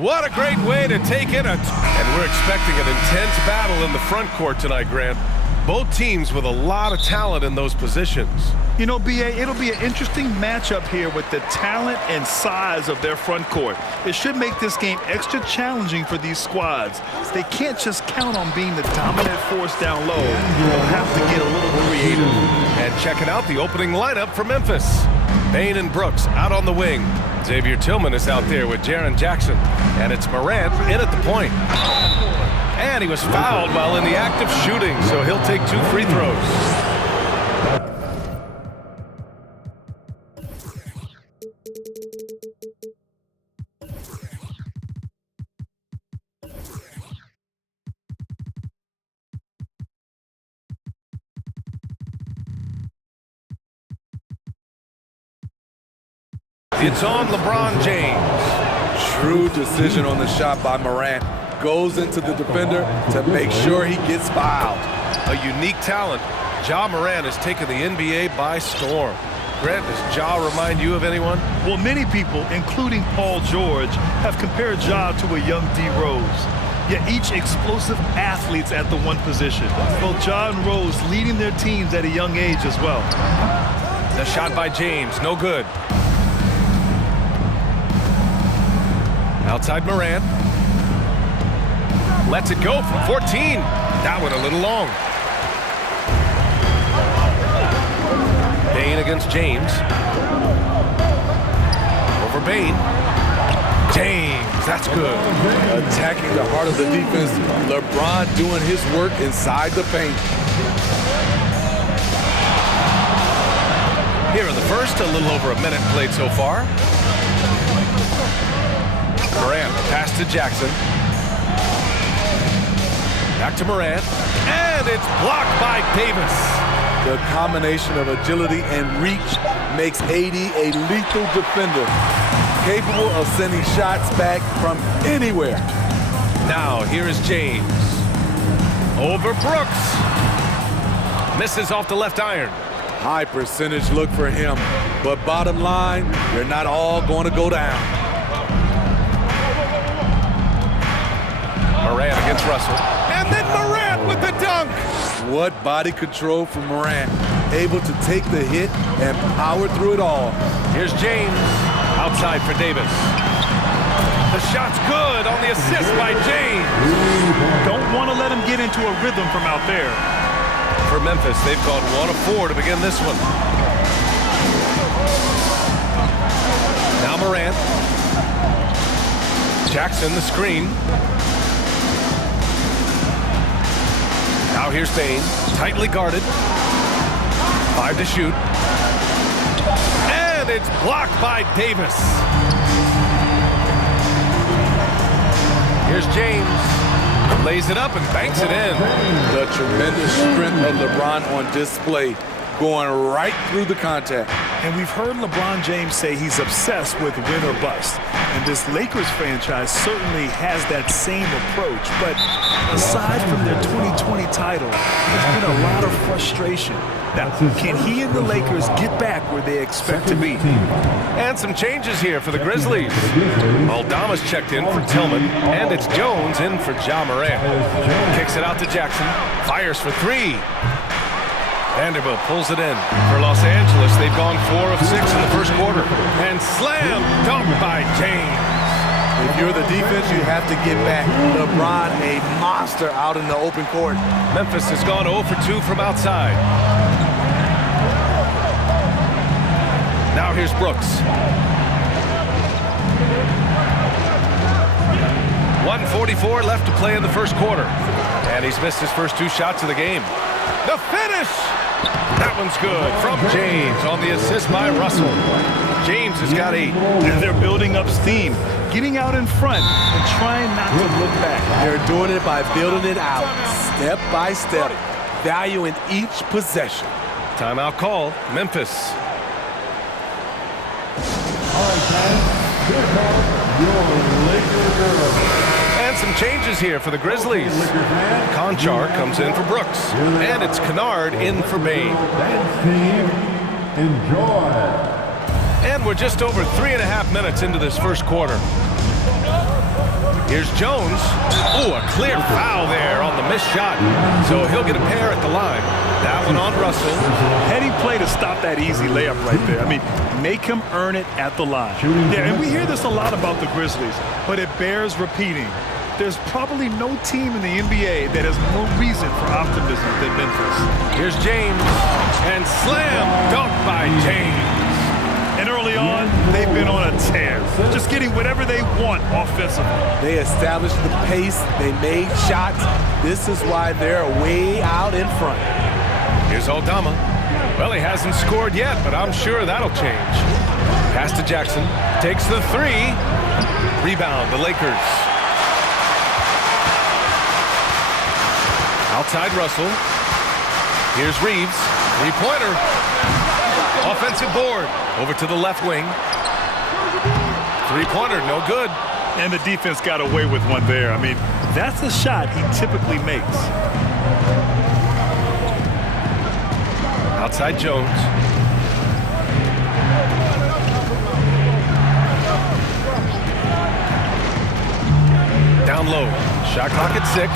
What a great way to take it. And we're expecting an intense battle in the front court tonight, Grant. Both teams with a lot of talent in those positions. You know, B.A., it'll be an interesting matchup here with the talent and size of their front court. It should make this game extra challenging for these squads. They can't just count on being the dominant force down low. They'll have to get a little creative. And checking out the opening lineup for Memphis. Bain and Brooks out on the wing. Xavier Tillman is out there with Jaren Jackson. And it's Morant in at the point. And he was fouled while in the act of shooting, so he'll take 2 free throws. It's on LeBron James. Shrewd decision on the shot by Morant. Goes into the defender to make sure he gets fouled. A unique talent. Ja Morant has taken the NBA by storm. Grant, does Ja remind you of anyone? Well, many people, including Paul George, have compared Ja to a young D. Rose. Yet each explosive athletes at the one position. Both Ja and Rose leading their teams at a young age as well. The shot by James, no good. Outside Morant. Lets it go from 14. That one a little long. Bain against James. Over Bain. James, that's good. Attacking the heart of the defense. LeBron doing his work inside the paint. Here in the first, a little over a minute played so far. Morant, pass to Jackson. Back to Morant, and it's blocked by Davis. The combination of agility and reach makes AD a lethal defender, capable of sending shots back from anywhere. Now, here is James. Over Brooks. Misses off the left iron. High percentage look for him, but bottom line, they're not all going to go down. Morant against Russell. And then Morant with the dunk. What body control from Morant. Able to take the hit and power through it all. Here's James. Outside for Davis. The shot's good on the assist by James. Don't want to let him get into a rhythm from out there. For Memphis, they've gone 1 of 4 to begin this one. Now Morant. Jackson, the screen. Now here's Bain, tightly guarded. 5 to shoot. And it's blocked by Davis. Here's James. Lays it up and banks it in. The tremendous strength of LeBron on display, going right through the contact. And we've heard LeBron James say he's obsessed with win or bust. And this Lakers franchise certainly has that same approach. But aside from their 2020 title, there's been a lot of frustration. Now, can he and the Lakers get back where they expect to be? And some changes here for the Grizzlies. Aldama's checked in for Tillman, and it's Jones in for Ja Morant. Kicks it out to Jackson, fires for 3. Vanderbilt pulls it in. For Los Angeles, they've gone 4 of 6 in the first quarter. And slam dunk by James. If you're the defense, you have to get back. LeBron, a monster out in the open court. Memphis has gone 0 for 2 from outside. Now here's Brooks. 1:44 left to play in the first quarter. And he's missed his first 2 shots of the game. The finish! That one's good from James on the assist by Russell. James has got 8. And they're building up steam, getting out in front and trying not to look back. They're doing it by building it out, step by step, valuing each possession. Timeout call, Memphis. And some changes here for the Grizzlies. Conchar comes in for Brooks. And it's Kennard in for Bain. And we're just over 3.5 minutes into this first quarter. Here's Jones. Ooh, a clear foul there on the missed shot. So he'll get a pair at the line. That one on Russell. Heading play to stop that easy layup right there. I mean, make him earn it at the line. Yeah, and we hear this a lot about the Grizzlies, but it bears repeating. There's probably no team in the NBA that has more reason for optimism than Memphis. Here's James. And slam dunk by James. And early on, they've been on a tear, just getting whatever they want offensively. They established the pace. They made shots. This is why they're way out in front. Here's Aldama. Well, he hasn't scored yet, but I'm sure that'll change. Pass to Jackson. Takes the three. Rebound, the Lakers. Outside Russell. Here's Reeves. Three-pointer. Offensive board. Over to the left wing. Three-pointer, no good. And the defense got away with one there. I mean, that's a shot he typically makes. Outside Jones. Down low. Shot clock at 6.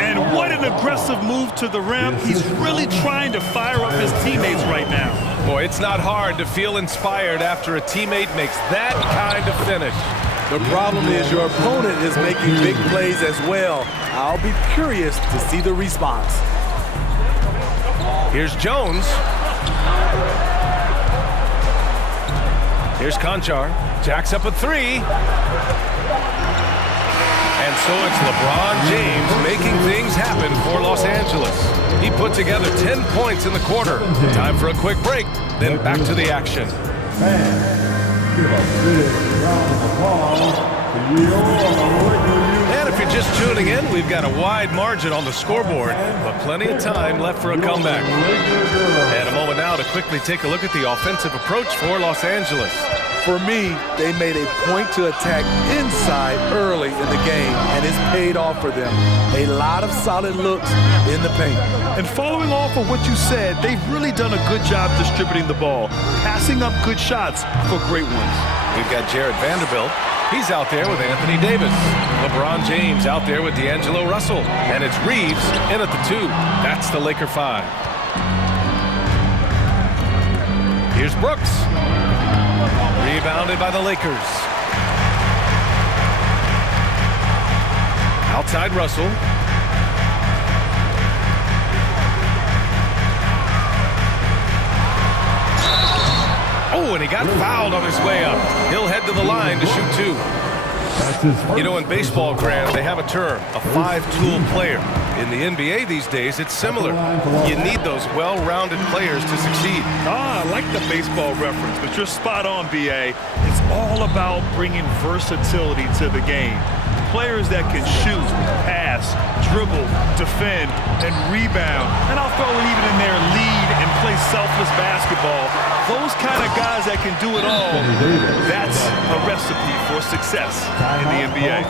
And what an aggressive move to the rim. He's really trying to fire up his teammates right now. Boy, it's not hard to feel inspired after a teammate makes that kind of finish. The problem is your opponent is making big plays as well. I'll be curious to see the response. Here's Jones. Here's Conchar. Jacks up a three. And so it's LeBron James making things happen for Los Angeles. He put together 10 points in the quarter. Time for a quick break, then back to the action. And if you're just tuning in, we've got a wide margin on the scoreboard, but plenty of time left for a comeback. And a moment now to quickly take a look at the offensive approach for Los Angeles. For me, they made a point to attack inside early in the game, and it's paid off for them. A lot of solid looks in the paint. And following off of what you said, they've really done a good job distributing the ball, passing up good shots for great ones. We've got Jared Vanderbilt. He's out there with Anthony Davis. LeBron James out there with D'Angelo Russell. And it's Reeves in at the 2. That's the Laker 5. Here's Brooks. Rebounded by the Lakers. Outside Russell. Oh, and he got fouled on his way up. He'll head to the line to shoot 2. You know, in baseball, Graham, they have a term, a 5-tool player. In the NBA these days, it's similar. You need those well-rounded players to succeed. I like the baseball reference, but you're spot on, B.A. It's all about bringing versatility to the game. Players that can shoot, pass, dribble, defend, and rebound. And I'll throw it even in there, lead and play selfless basketball. Those kind of guys that can do it all, that's a recipe for success in the NBA.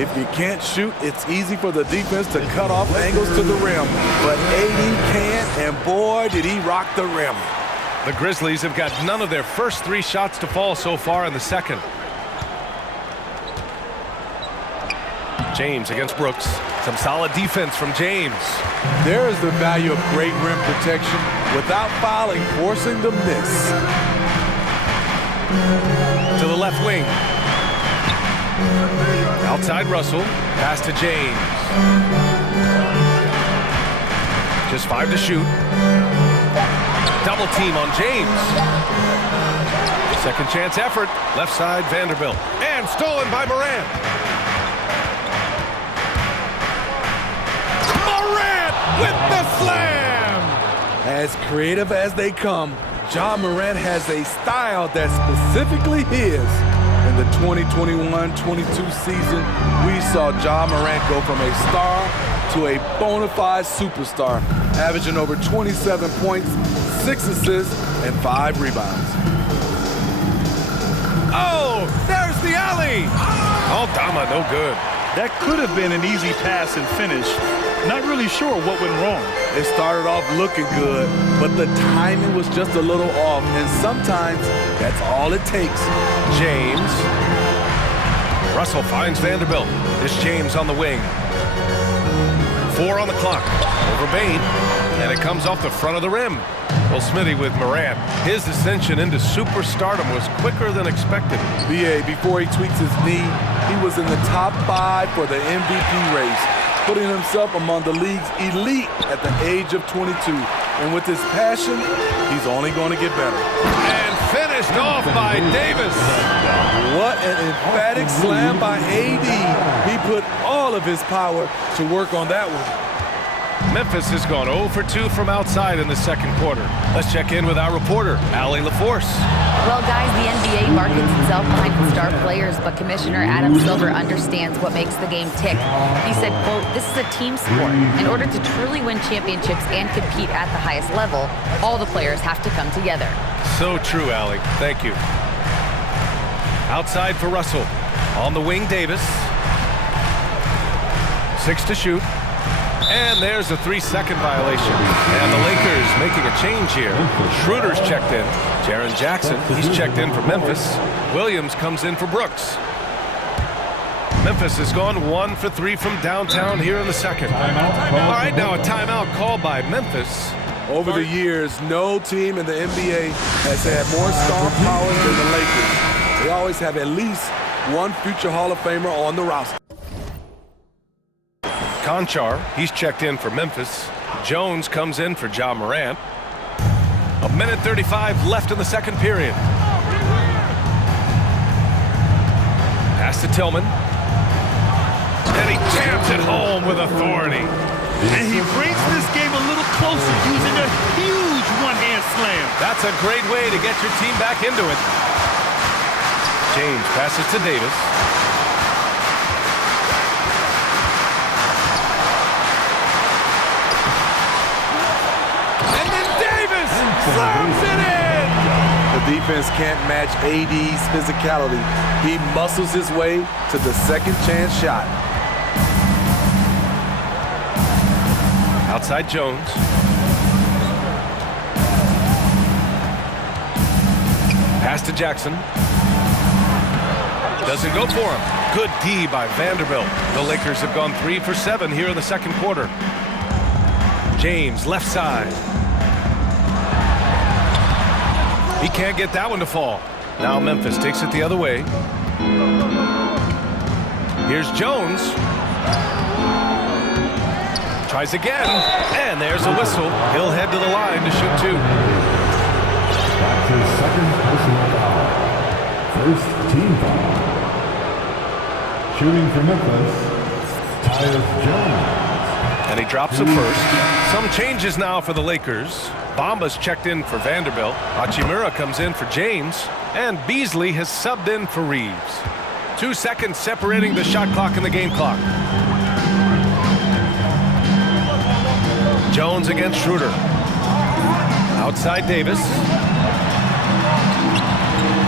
If you can't shoot, it's easy for the defense to cut off angles to the rim. But AD can, and boy, did he rock the rim. The Grizzlies have got none of their first 3 shots to fall so far in the second. James against Brooks. Some solid defense from James. There is the value of great rim protection without fouling, forcing the miss. To the left wing. Outside Russell. Pass to James. Just 5 to shoot. Double team on James. Second chance effort. Left side Vanderbilt. And stolen by Morant. With the slam! As creative as they come, Ja Morant has a style that's specifically his. In the 2021-22 season, we saw Ja Morant go from a star to a bona fide superstar, averaging over 27 points, 6 assists, and 5 rebounds. Oh, there's the alley! Aldama, no good. That could have been an easy pass and finish. Not really sure what went wrong. It started off looking good, but the timing was just a little off, and sometimes that's all it takes. James. Russell finds Vanderbilt. It's James on the wing. 4 on the clock. Over Bain. And it comes off the front of the rim. Well, Smitty with Morant. His ascension into superstardom was quicker than expected. B.A., before he tweaks his knee, he was in the top 5 for the MVP race, putting himself among the league's elite at the age of 22. And with his passion, he's only going to get better. And finished off by Davis. What an emphatic slam by AD. He put all of his power to work on that one. Memphis has gone 0 for 2 from outside in the second quarter. Let's check in with our reporter, Allie LaForce. Well, guys, the NBA markets itself behind star players, but Commissioner Adam Silver understands what makes the game tick. He said, quote, "This is a team sport. In order to truly win championships and compete at the highest level, all the players have to come together." So true, Allie. Thank you. Outside for Russell. On the wing, Davis. 6 to shoot. And there's a 3-second violation. And the Lakers making a change here. Schroeder's checked in. Jaren Jackson, he's checked in for Memphis. Williams comes in for Brooks. Memphis has gone 1 for 3 from downtown here in the second. All right, now a timeout called by Memphis. Over the years, no team in the NBA has had more star power than the Lakers. They always have at least one future Hall of Famer on the roster. Conchar, he's checked in for Memphis. Jones comes in for Ja Morant. 1:35 left in the second period. Pass to Tillman. And he jams it home with authority. And he brings this game a little closer using a huge one-hand slam. That's a great way to get your team back into it. James passes to Davis. Slams it in! The defense can't match AD's physicality. He muscles his way to the second chance shot. Outside Jones. Pass to Jackson. Doesn't go for him. Good D by Vanderbilt. The Lakers have gone 3 for 7 here in the second quarter. James, left side. He can't get that one to fall. Now Memphis takes it the other way. Here's Jones. Tries again. And there's a whistle. He'll head to the line to shoot 2. That's his second personal foul. First team foul. Shooting for Memphis, Tyus Jones. And he drops it first. Some changes now for the Lakers. Bamba's checked in for Vanderbilt. Hachimura comes in for James. And Beasley has subbed in for Reeves. 2 seconds separating the shot clock and the game clock. Jones against Schroeder. Outside Davis.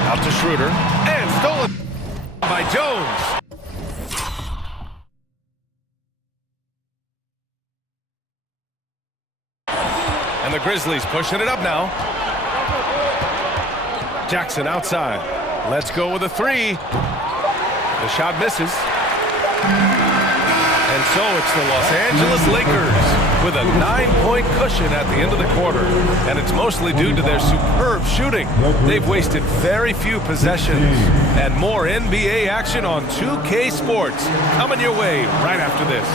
Out to Schroeder. And stolen by Jones. And the Grizzlies pushing it up now. Jackson outside. Let's go with a 3. The shot misses. And so it's the Los Angeles Lakers with a 9-point cushion at the end of the quarter. And it's mostly due to their superb shooting. They've wasted very few possessions. And more NBA action on 2K Sports coming your way right after this.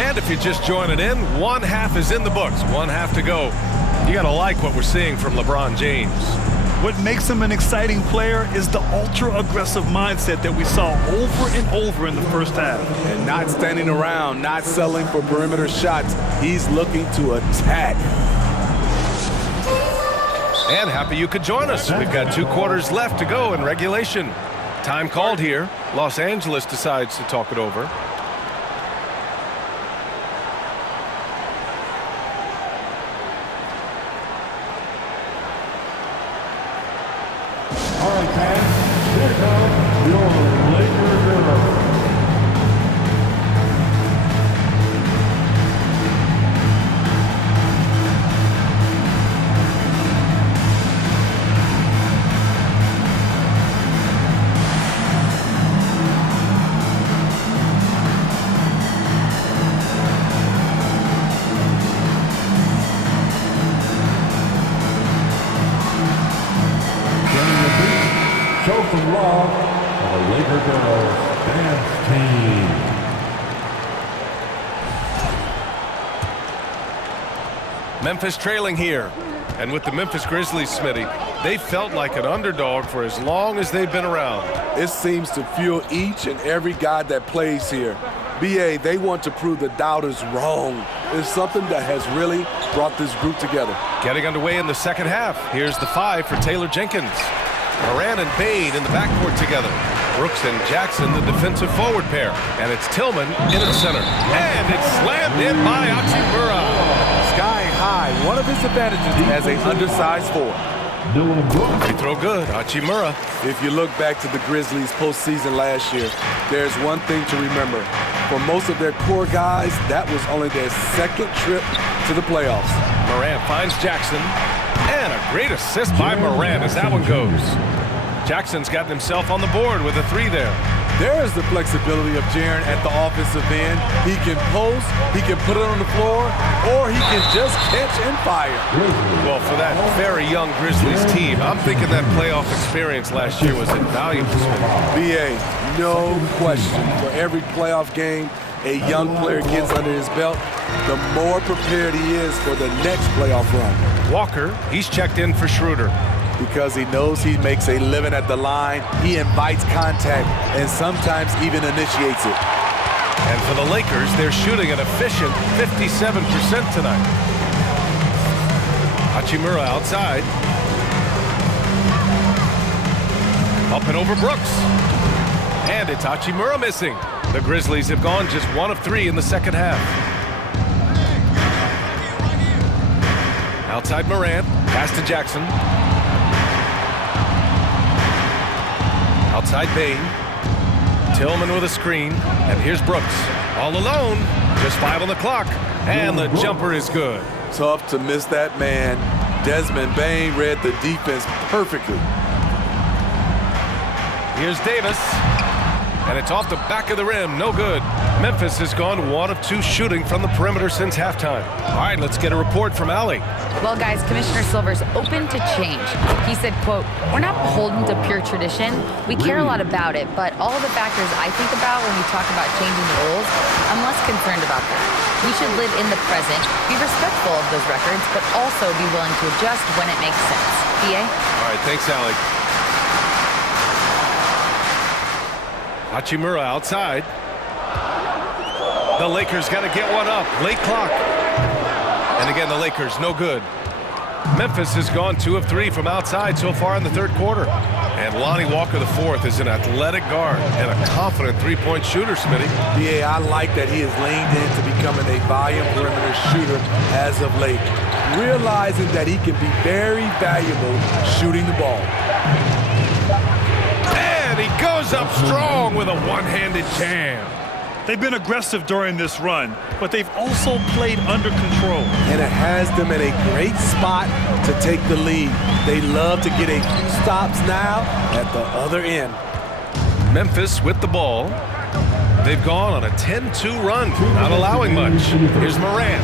And if you're just joining in, 1/2 is in the books, 1/2 to go. You gotta like what we're seeing from LeBron James. What makes him an exciting player is the ultra-aggressive mindset that we saw over and over in the first half. And not standing around, not settling for perimeter shots. He's looking to attack. And happy you could join us. We've got 2 quarters left to go in regulation. Time called here. Los Angeles decides to talk it over. All right, fans, here comes your Laker girls. Show some love for the Laker girls dance team. Memphis trailing here. And with the Memphis Grizzlies, Smitty, they felt like an underdog for as long as they've been around. It seems to fuel each and every guy that plays here. BA, they want to prove the doubters wrong. It's something that has really brought this group together. Getting underway in the second half. Here's the 5 for Taylor Jenkins. Moran and Bain in the backcourt together. Brooks and Jackson, the defensive forward pair. And it's Tillman in at center. And it's slammed in by Hachimura. Sky high, one of his advantages as an undersized forward. Free throw good, Hachimura. If you look back to the Grizzlies postseason last year, there's one thing to remember. For most of their core guys, that was only their second trip to the playoffs. Moran finds Jackson. And a great assist by Moran as that one goes. Jackson's gotten himself on the board with a 3 there. There's the flexibility of Jaren at the offensive end. He can post, he can put it on the floor, or he can just catch and fire. Well, for that very young Grizzlies team, I'm thinking that playoff experience last year was invaluable. BA, no question. For every playoff game a young player gets under his belt, the more prepared he is for the next playoff run. Walker, he's checked in for Schroeder. Because he knows he makes a living at the line, he invites contact and sometimes even initiates it. And for the Lakers, they're shooting an efficient 57% tonight. Hachimura outside. Up and over Brooks. And it's Hachimura missing. The Grizzlies have gone just 1 of 3 in the second half. Outside Moran, pass to Jackson. Outside Bain. Tillman with a screen. And here's Brooks. All alone. Just 5 on the clock. And the jumper is good. Tough to miss that man. Desmond Bain read the defense perfectly. Here's Davis. And it's off the back of the rim. No good. Memphis has gone 1 of 2 shooting from the perimeter since halftime. All right, let's get a report from Allie. Well, guys, Commissioner Silver's open to change. He said, quote, "We're not beholden to pure tradition. We care a lot about it, but all the factors I think about when we talk about changing the rules, I'm less concerned about that. We should live in the present, be respectful of those records, but also be willing to adjust when it makes sense." BA? All right, thanks, Allie. Hachimura outside. The Lakers got to get one up. Late clock. And again, the Lakers, no good. Memphis has gone 2 of 3 from outside so far in the third quarter. And Lonnie Walker IV is an athletic guard and a confident three-point shooter, Smitty. BA, I like that he has leaned into becoming a volume perimeter shooter as of late, realizing that he can be very valuable shooting the ball. And he goes up strong with a one-handed jam. They've been aggressive during this run, but they've also played under control. And it has them in a great spot to take the lead. They love to get a few stops now at the other end. Memphis with the ball. They've gone on a 10-2 run, not allowing much. Here's Moran.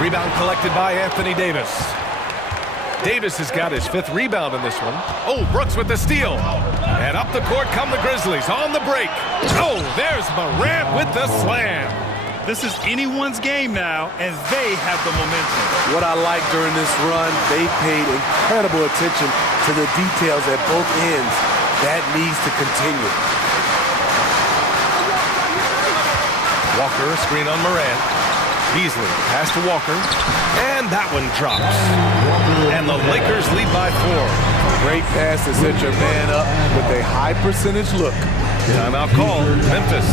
Rebound collected by Anthony Davis. Davis has got his 5th rebound in this one. Oh, Brooks with the steal. And up the court come the Grizzlies on the break. Oh, there's Moran with the slam. This is anyone's game now, and they have the momentum. What I like during this run, they paid incredible attention to the details at both ends. That needs to continue. Walker, screen on Morant. Beasley, pass to Walker. And that one drops. And the Lakers lead by 4. Great pass to set your man up with a high percentage look. Timeout called, Memphis.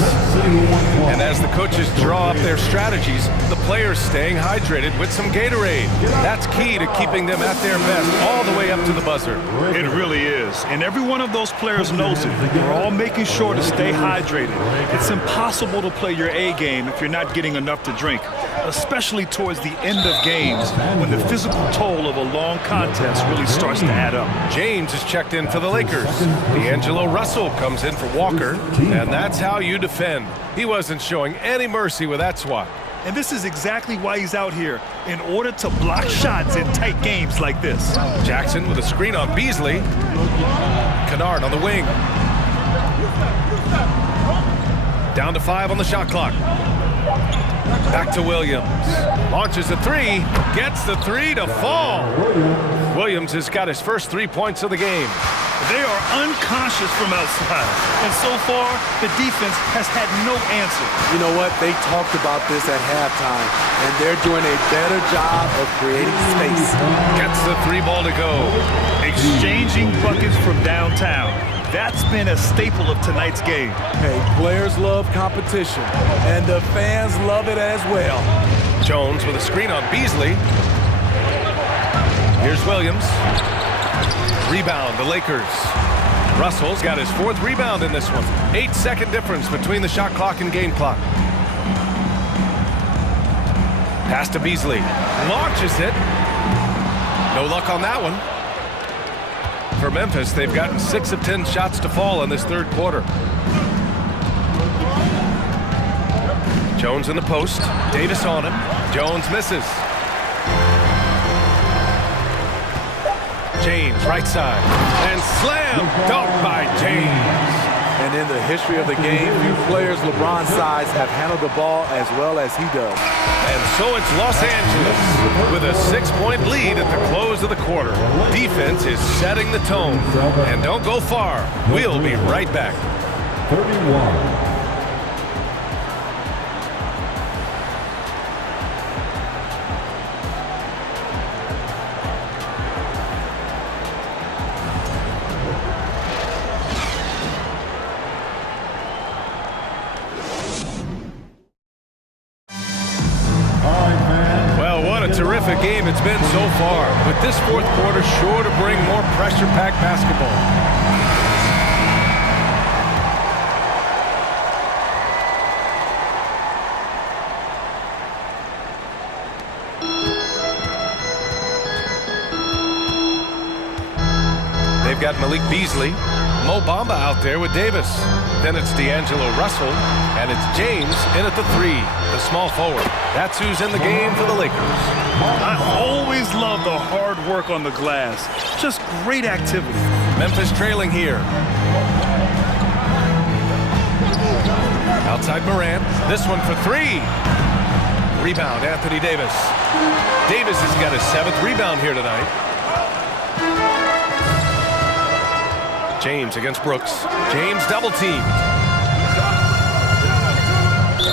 And as the coaches draw up their strategies, the players staying hydrated with some Gatorade. That's key to keeping them at their best all the way up to the buzzer. It really is. And every one of those players knows it. We're all making sure to stay hydrated. It's impossible to play your A game if you're not getting enough to drink, especially towards the end of games when the physical toll of a long contest really starts to add up. James is checked in for the Lakers. D'Angelo Russell comes in for Walker. And that's how you defend. He wasn't showing any mercy with that swat. And this is exactly why he's out here, in order to block shots in tight games like this. Jackson with a screen on Beasley. Kennard on the wing. Down to 5 on the shot clock. Back to Williams. Launches a 3. Gets the 3 to fall. Williams has got his first 3 points of the game. They are unconscious from outside, and so far, the defense has had no answer. You know what? They talked about this at halftime, and they're doing a better job of creating space. Gets the 3 ball to go. Exchanging buckets from downtown. That's been a staple of tonight's game. Hey, players love competition, and the fans love it as well. Jones with a screen on Beasley. Here's Williams. Rebound, the Lakers. Russell's got his 4th rebound in this one. 8-second difference between the shot clock and game clock. Pass to Beasley. Launches it. No luck on that one. For Memphis, they've gotten 6 of 10 shots to fall in this 3rd quarter. Jones in the post. Davis on him. Jones misses. James, right side. And slam dunk by James. And in the history of the game, few players LeBron's size have handled the ball as well as he does. And so it's Los Angeles with a 6-point lead at the close of the quarter. Defense is setting the tone. And don't go far. We'll be right back. 31. Terrific game it's been so far, with this 4th quarter sure to bring more pressure-packed basketball. They've got Malik Beasley, Mo Bamba out there with Davis. Then it's D'Angelo Russell, and it's James in at the 3, the small forward. That's who's in the game for the Lakers. I always love the hard work on the glass. Just great activity. Memphis trailing here. Outside Morant. This one for 3. Rebound, Anthony Davis. Davis has got his 7th rebound here tonight. James against Brooks. James double teamed.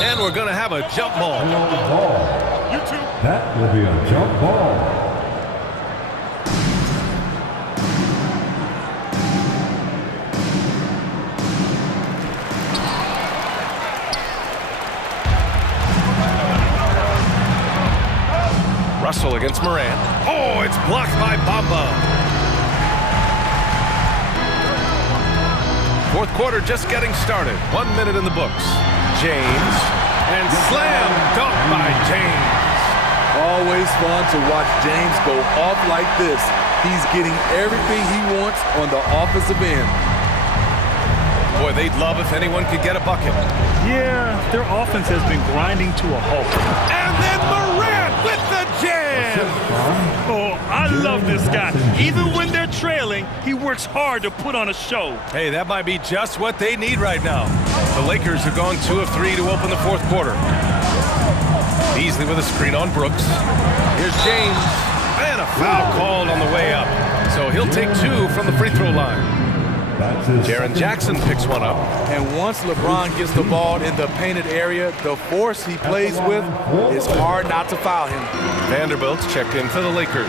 And we're going to have a jump ball. That will be a jump ball. Russell against Morant. Oh, it's blocked by Bamba. 4th quarter just getting started. 1 minute in the books. James. And slam dunk by James. Always fun to watch James go off like this. He's getting everything he wants on the offensive end. Boy, they'd love if anyone could get a bucket. Yeah, their offense has been grinding to a halt. And then Morant with the jam. Oh, I love this guy. Even when they're trailing, he works hard to put on a show. Hey, that might be just what they need right now. The Lakers have gone 2 of 3 to open the 4th quarter. Beasley with a screen on Brooks. Here's James. And a foul called on the way up. So he'll take 2 from the free throw line. Jaren Jackson picks one up. And once LeBron gets the ball in the painted area, the force he plays with, it's hard not to foul him. Vanderbilt's checked in for the Lakers.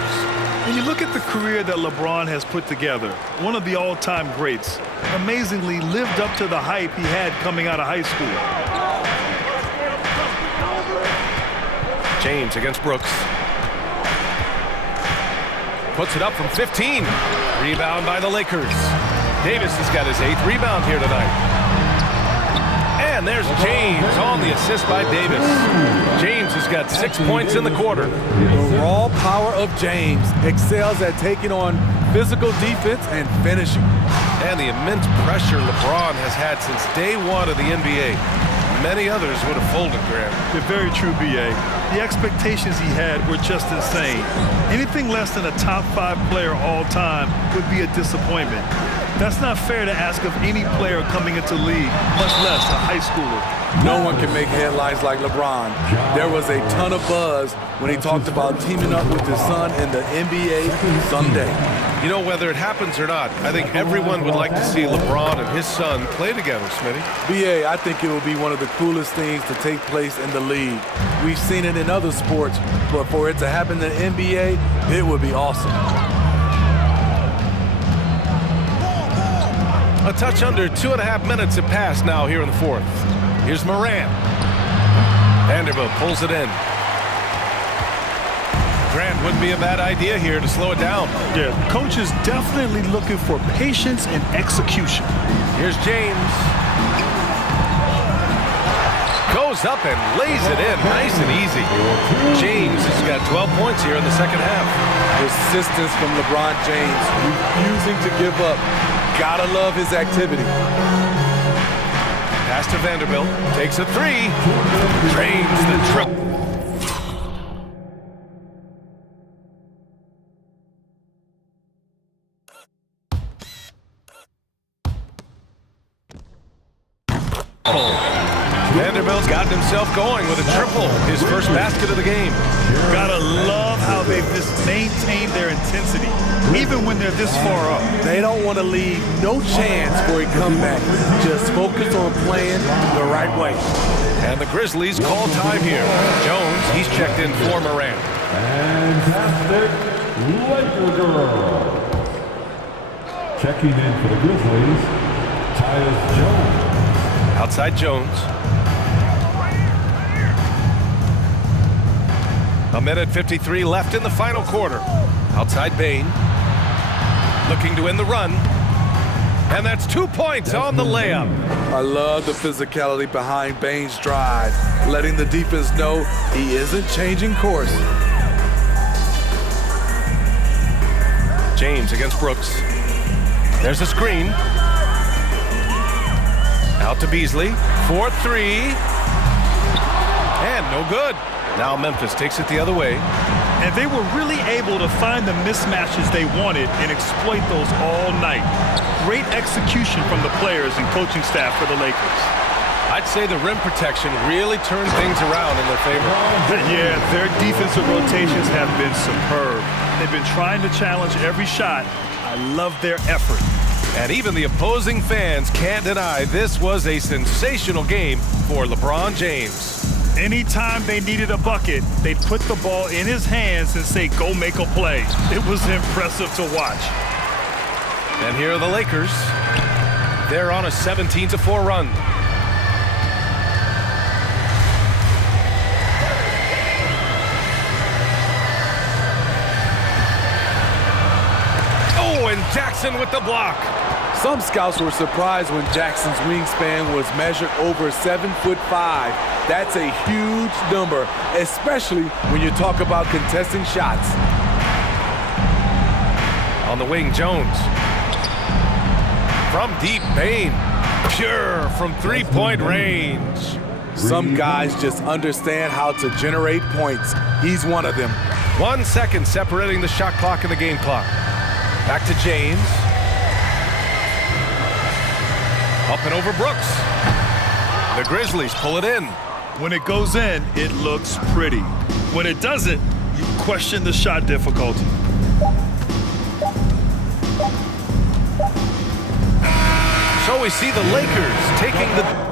When you look at the career that LeBron has put together, one of the all-time greats, amazingly lived up to the hype he had coming out of high school. James against Brooks. Puts it up from 15. Rebound by the Lakers. Davis has got his 8th rebound here tonight. And there's James on the assist by Davis. James has got 6 points in the quarter. The raw power of James excels at taking on physical defense and finishing. And the immense pressure LeBron has had since day one of the NBA. Many others would have folded, Graham. You're very true, B.A. The expectations he had were just insane. Anything less than a top 5 player all time would be a disappointment. That's not fair to ask of any player coming into the league, much less a high schooler. No one can make headlines like LeBron. There was a ton of buzz when he talked about teaming up with his son in the NBA someday. You know, whether it happens or not, I think everyone would like to see LeBron and his son play together, Smitty. B.A., I think it will be one of the coolest things to take place in the league. We've seen it in other sports, but for it to happen in the NBA, it would be awesome. A touch under 2.5 minutes have passed now here in the 4th. Here's Morant. Vanderbilt pulls it in. Grant wouldn't be a bad idea here to slow it down. Yeah, coach is definitely looking for patience and execution. Here's James. Goes up and lays it in nice and easy. James has got 12 points here in the second half. Persistence from LeBron James, refusing to give up. Gotta love his activity. Pass to Vanderbilt. Takes a 3. Drains the triple. Vanderbilt's gotten himself going with a triple, his first basket of the game. Gotta love how they've just maintained their intensity, even when they're this far up. They don't want to leave no chance for a comeback. Just focus on playing the right way. And the Grizzlies call time here. Jones, he's checked in for Morant. Fantastic Laker girl. Checking in for the Grizzlies, Tyus Jones. Outside Jones. A minute 53 left in the final quarter. Outside Bane. Looking to win the run. And that's 2 points on the layup. I love the physicality behind Bane's drive, letting the defense know he isn't changing course. James against Brooks. There's a screen. Out to Beasley. 4-3. And no good. Now Memphis takes it the other way. And they were really able to find the mismatches they wanted and exploit those all night. Great execution from the players and coaching staff for the Lakers. I'd say the rim protection really turned things around in their favor. Yeah, their defensive rotations have been superb. They've been trying to challenge every shot. I love their effort. And even the opposing fans can't deny this was a sensational game for LeBron James. Anytime they needed a bucket, they'd put the ball in his hands and say, go make a play. It was impressive to watch. And here are the Lakers. They're on a 17-4 run. Oh, and Jackson with the block. Some scouts were surprised when Jackson's wingspan was measured over 7'5". That's a huge number, especially when you talk about contesting shots. On the wing, Jones. From deep, Bane. Pure from three-point range. Some guys just understand how to generate points. He's one of them. 1 second separating the shot clock and the game clock. Back to James. Up and over Brooks. The Grizzlies pull it in. When it goes in, it looks pretty. When it doesn't, you question the shot difficulty. So we see the Lakers taking the...